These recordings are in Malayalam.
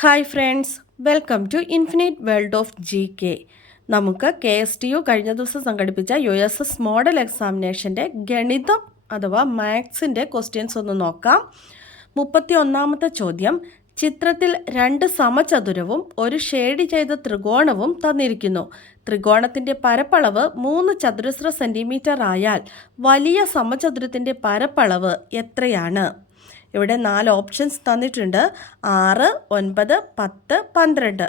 Hi friends, welcome to infinite world of GK. നമുക്ക് KSTU കഴിഞ്ഞ ദിവസം സംഘടിപ്പിച്ച USS മോഡൽ എക്സാമിനേഷൻ്റെ ഗണിതം അഥവാ മാത്സിൻ്റെ ക്വസ്റ്റ്യൻസ് ഒന്ന് നോക്കാം. 31ാമത്തെ ചോദ്യം, ചിത്രത്തിൽ 2 സമചതുരവും ഒരു ഷേഡ് ചെയ്ത ത്രികോണവും തന്നിരിക്കുന്നു. ത്രികോണത്തിൻ്റെ പരപ്പളവ് 3 ചതുരശ്ര സെൻറ്റിമീറ്റർ ആയാൽ വലിയ സമചതുരത്തിൻ്റെ പരപ്പളവ് എത്രയാണ്? ഇവിടെ 4 ഓപ്ഷൻസ് തന്നിട്ടുണ്ട്. 6, 9, 10, 12.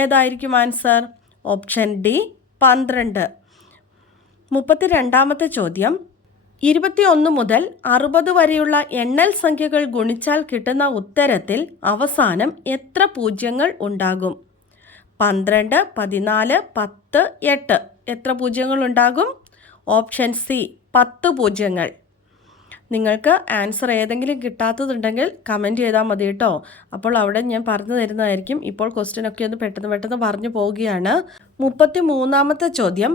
ഏതായിരിക്കും ആൻസർ? Option D 12. 32ാമത്തെ ചോദ്യം, 21 മുതൽ 60 വരെയുള്ള എണ്ണൽ സംഖ്യകൾ ഗുണിച്ചാൽ കിട്ടുന്ന ഉത്തരത്തിൽ അവസാനം എത്ര പൂജ്യങ്ങൾ ഉണ്ടാകും? 12, 14, 10, 8. എത്ര പൂജ്യങ്ങൾ ഉണ്ടാകും? Option C 10 പൂജ്യങ്ങൾ. നിങ്ങൾക്ക് ആൻസർ ഏതെങ്കിലും കിട്ടാത്തതുണ്ടെങ്കിൽ കമൻറ്റ് ചെയ്താൽ മതി കേട്ടോ. അപ്പോൾ അവിടെ ഞാൻ പറഞ്ഞു തരുന്നതായിരിക്കും. ഇപ്പോൾ ക്വസ്റ്റ്യനൊക്കെ ഒന്ന് പെട്ടെന്ന് പറഞ്ഞു പോവുകയാണ്. 33ാമത്തെ ചോദ്യം,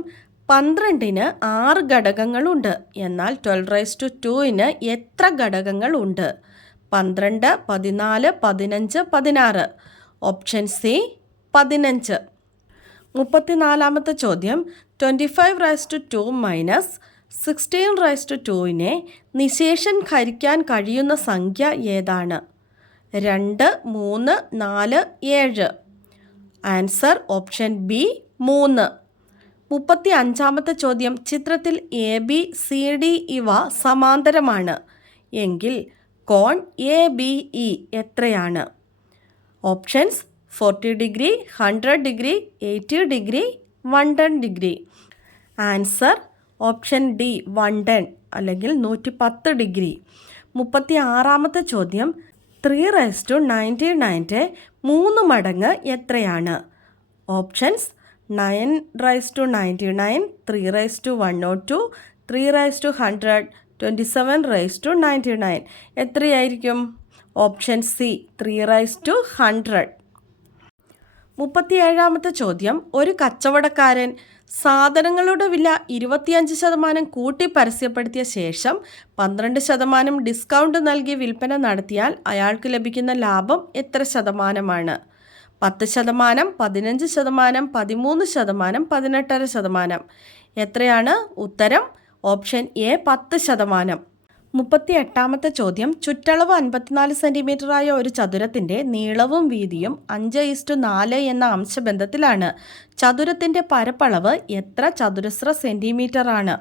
12-ന് 6 ഘടകങ്ങളുണ്ട്. എന്നാൽ 12/2-ന് എത്ര ഘടകങ്ങളുണ്ട്? 12, 14, 15, 16. Option C 15. 34ാമത്തെ ചോദ്യം, 25/2 മൈനസ് 16/2നെ നിശേഷൻ ഹരിക്കാൻ കഴിയുന്ന സംഖ്യ ഏതാണ്? 2, 3, 4, 7. Answer option B 3. 35ാമത്തെ ചോദ്യം, ചിത്രത്തിൽ ABCD ഇവ സമാന്തരമാണ് എങ്കിൽ കോൺ ABE എത്രയാണ്? Options 40 degree, 100 degree, 80 degree, 110 degree. Answer option D 110 അല്ലെങ്കിൽ 110 ഡിഗ്രി. 36ാമത്തെ ചോദ്യം, 3/99 3 മടങ്ങ് എത്രയാണ്? ഓപ്ഷൻസ് 9/99, 3/102, 3/100, 27/99. എത്രയായിരിക്കും? Option C 3/100. 37ാമത്തെ ചോദ്യം, ഒരു കച്ചവടക്കാരൻ സാധനങ്ങളുടെ വില 25% കൂട്ടി പരസ്യപ്പെടുത്തിയ ശേഷം 12% ഡിസ്കൗണ്ട് നൽകി വിൽപ്പന നടത്തിയാൽ അയാൾക്ക് ലഭിക്കുന്ന ലാഭം എത്ര ശതമാനമാണ്? 10%, 15%, 13%, 18%. എത്രയാണ് ഉത്തരം? Option A 10%. 38ാമത്തെ ചോദ്യം, ചുറ്റളവ് 54 സെൻറ്റിമീറ്റർ ആയ ഒരു ചതുരത്തിൻ്റെ നീളവും വീതിയും 5:4 എന്ന അംശബന്ധത്തിലാണ്. ചതുരത്തിൻ്റെ പരപ്പളവ് എത്ര ചതുരശ്ര സെൻറ്റിമീറ്റർ ആണ്?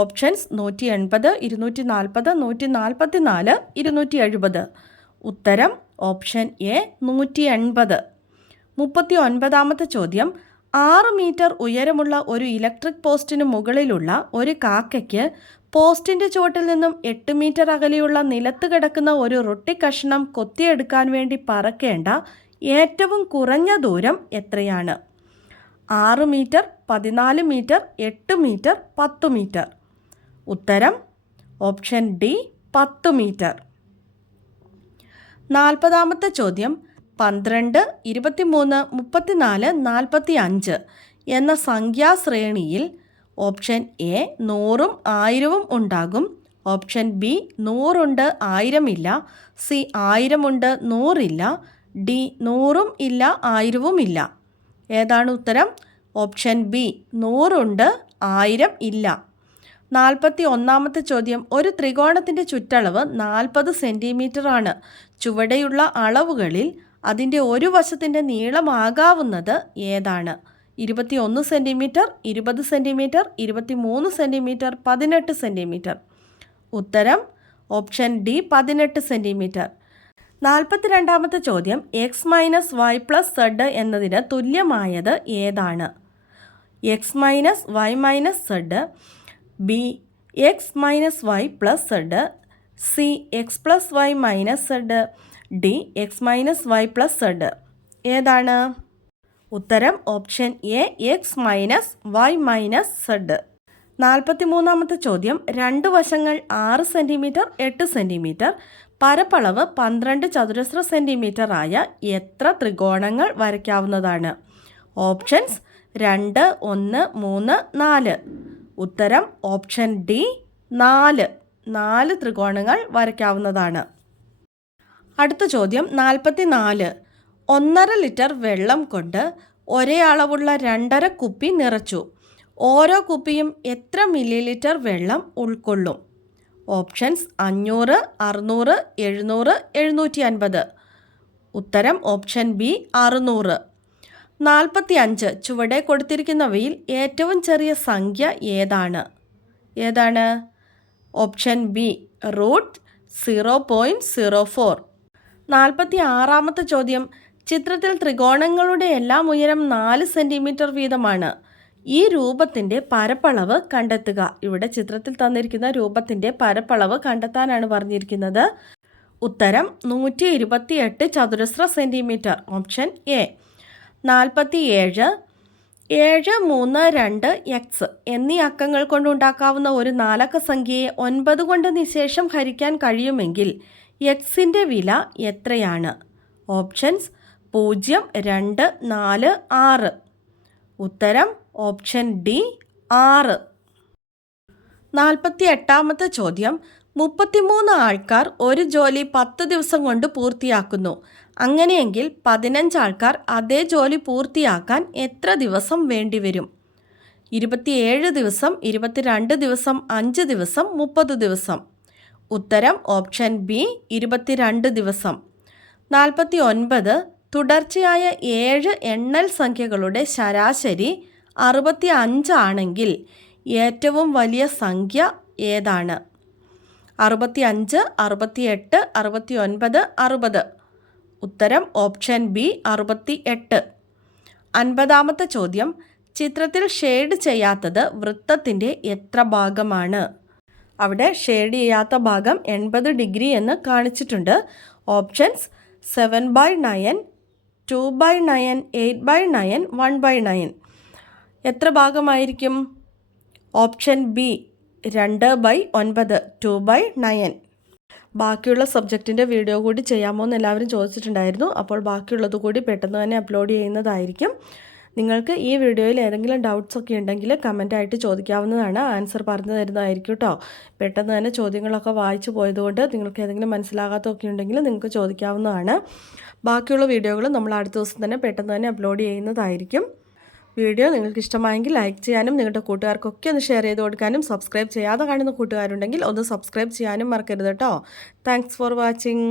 ഓപ്ഷൻസ് 180, 240, 144, 270. ഉത്തരം ഓപ്ഷൻ എ 180. 39ാമത്തെ ചോദ്യം, 6 മീറ്റർ ഉയരമുള്ള ഒരു ഇലക്ട്രിക് പോസ്റ്റിന് മുകളിലുള്ള ഒരു കാക്കയ്ക്ക് പോസ്റ്റിൻ്റെ ചുവട്ടിൽ നിന്നും 8 മീറ്റർ അകലെയുള്ള നിലത്ത് കിടക്കുന്ന ഒരു റൊട്ടി കഷ്ണം കൊത്തിയെടുക്കാൻ വേണ്ടി പറക്കേണ്ട ഏറ്റവും കുറഞ്ഞ ദൂരം എത്രയാണ്? 6 മീറ്റർ, 14 മീറ്റർ, 8 മീറ്റർ, 10 മീറ്റർ. ഉത്തരം ഓപ്ഷൻ ഡി 10 മീറ്റർ. 40ാമത്തെ ചോദ്യം, 12, 23, 34, 45 എന്ന സംഖ്യാശ്രേണിയിൽ ഓപ്ഷൻ എ 100ഉം 1000ഉം ഉണ്ടാകും. ഓപ്ഷൻ ബി 100 ഉണ്ട് 1000 ഇല്ല. സി 1000 ഉണ്ട് 100 ഇല്ല. ഡി 100ഉം ഇല്ല 1000ഉം ഇല്ല. ഏതാണ് ഉത്തരം? ഓപ്ഷൻ ബി 100 ഉണ്ട് 1000 ഇല്ല. 41ാമത്തെ ചോദ്യം, ഒരു ത്രികോണത്തിൻ്റെ ചുറ്റളവ് 40 സെൻറ്റിമീറ്റർ ആണ്. ചുവടെയുള്ള അളവുകളിൽ അതിൻ്റെ ഒരു വശത്തിൻ്റെ നീളമാകാവുന്നത് ഏതാണ്? 21 സെൻറ്റിമീറ്റർ, 20 സെൻറ്റിമീറ്റർ, 23 സെൻറ്റിമീറ്റർ, 18 സെൻറ്റിമീറ്റർ. ഉത്തരം ഓപ്ഷൻ ഡി 18 സെൻറ്റിമീറ്റർ. 42ാമത്തെ ചോദ്യം, x - y + z എന്നതിന് തുല്യമായത് ഏതാണ്? x - y - z, B x - y + z, C x + y - z, D x - y + z. ഏതാണ് ഉത്തരം? Option A x - y - z. 43ാമത്തെ ചോദ്യം, 2 വശങ്ങൾ 6 സെൻറ്റിമീറ്റർ, 8 സെൻറ്റിമീറ്റർ, പരപ്പളവ് 12 ചതുരശ്ര സെൻറ്റിമീറ്റർ ആയ എത്ര ത്രികോണങ്ങൾ വരയ്ക്കാവുന്നതാണ്? ഓപ്ഷൻസ് 2, 1, 3, 4. ഉത്തരം ഓപ്ഷൻ ഡി 4 ത്രികോണങ്ങൾ വരയ്ക്കാവുന്നതാണ്. അടുത്ത ചോദ്യം 44, 1.5 ലിറ്റർ വെള്ളം കൊണ്ട് ഒരേ അളവുള്ള 2.5 കുപ്പി നിറച്ചു. ഓരോ കുപ്പിയും എത്ര മില്ലി ലിറ്റർ വെള്ളം ഉൾക്കൊള്ളും? ഓപ്ഷൻസ് 500, 600, 700, 750. ഉത്തരം ഓപ്ഷൻ ബി 600. 45 ചുവടെ കൊടുത്തിരിക്കുന്നവയിൽ ഏറ്റവും ചെറിയ സംഖ്യ ഏതാണ്? Option B √0.04. 46-ാമത്തെ ചോദ്യം. ചിത്രത്തിൽ ത്രികോണങ്ങളുടെ എല്ലാം ഉയരം 4 സെൻറ്റിമീറ്റർ വീതമാണ്. ഈ രൂപത്തിൻ്റെ പരപ്പളവ് കണ്ടെത്തുക. ഇവിടെ ചിത്രത്തിൽ തന്നിരിക്കുന്ന രൂപത്തിൻ്റെ പരപ്പളവ് കണ്ടെത്താനാണ് പറഞ്ഞിരിക്കുന്നത്. ഉത്തരം 128 ചതുരശ്ര സെൻറ്റിമീറ്റർ. Option A. 47 732x എന്നീ അക്കങ്ങൾ കൊണ്ടുണ്ടാക്കാവുന്ന ഒരു 4 അക്ക സംഖ്യയെ 9 കൊണ്ട് നിശേഷം ഹരിക്കാൻ കഴിയുമെങ്കിൽ എക്സിൻ്റെ വില എത്രയാണ്? ഓപ്ഷൻസ് 0, 2, 4, 6. ഉത്തരം ഓപ്ഷൻ ഡി 6. 48-ാമത്തെ ചോദ്യം. 33 ആൾക്കാർ ഒരു ജോലി 10 ദിവസം കൊണ്ട് പൂർത്തിയാക്കുന്നു. അങ്ങനെയെങ്കിൽ 15 ആൾക്കാർ അതേ ജോലി പൂർത്തിയാക്കാൻ എത്ര ദിവസം വേണ്ടിവരും? 27 ദിവസം, 22 ദിവസം, 5 ദിവസം, 30 ദിവസം. ഉത്തരം ഓപ്ഷൻ ബി 22 ദിവസം. 49 തുടർച്ചയായ 7 എണ്ണൽ സംഖ്യകളുടെ ശരാശരി 65 ആണെങ്കിൽ ഏറ്റവും വലിയ സംഖ്യ ഏതാണ്? 65, 68, 69, 60. ഉത്തരം ഓപ്ഷൻ ബി 68. 50-ാമത്തെ ചോദ്യം. ചിത്രത്തിൽ ഷെയ്ഡ് ചെയ്യാത്തത് വൃത്തത്തിൻ്റെ എത്ര ഭാഗമാണ്? അവിടെ ഷെയ്ഡ് ചെയ്യാത്ത ഭാഗം 80 ഡിഗ്രി എന്ന് കാണിച്ചിട്ടുണ്ട്. ഓപ്ഷൻസ് 7/9, 2/9, 8/9, 1/9. എത്ര ഭാഗമായിരിക്കും? Option B 2/9, 2/9. ബാക്കിയുള്ള സബ്ജക്റ്റിൻ്റെ വീഡിയോ കൂടി ചെയ്യാമോ എന്ന് എല്ലാവരും ചോദിച്ചിട്ടുണ്ടായിരുന്നു. അപ്പോൾ ബാക്കിയുള്ളത് കൂടി പെട്ടെന്ന് തന്നെ അപ്ലോഡ് ചെയ്യുന്നതായിരിക്കും. നിങ്ങൾക്ക് ഈ വീഡിയോയിൽ ഏതെങ്കിലും ഡൗട്ട്സ് ഒക്കെ ഉണ്ടെങ്കിൽ കമൻറ്റായിട്ട് ചോദിക്കാവുന്നതാണ്. ആൻസർ പറഞ്ഞു തരുന്നതായിരിക്കും കേട്ടോ. പെട്ടെന്ന് തന്നെ ചോദ്യങ്ങളൊക്കെ വായിച്ചു പോയതുകൊണ്ട് നിങ്ങൾക്ക് ഏതെങ്കിലും മനസ്സിലാകാത്തതൊക്കെ ഉണ്ടെങ്കിൽ നിങ്ങൾക്ക് ചോദിക്കാവുന്നതാണ്. ബാക്കിയുള്ള വീഡിയോകൾ നമ്മൾ അടുത്ത ദിവസം തന്നെ പെട്ടെന്ന് തന്നെ അപ്ലോഡ് ചെയ്യുന്നതായിരിക്കും. വീഡിയോ നിങ്ങൾക്ക് ഇഷ്ടമായെങ്കിൽ ലൈക്ക് ചെയ്യാനും നിങ്ങളുടെ കൂട്ടുകാർക്കൊക്കെ ഒന്ന് ഷെയർ ചെയ്ത് കൊടുക്കാനും സബ്സ്ക്രൈബ് ചെയ്യാതെ കാണുന്ന കൂട്ടുകാരുണ്ടെങ്കിൽ ഒന്ന് സബ്സ്ക്രൈബ് ചെയ്യാനും മറക്കരുത് കേട്ടോ. Thanks for watching.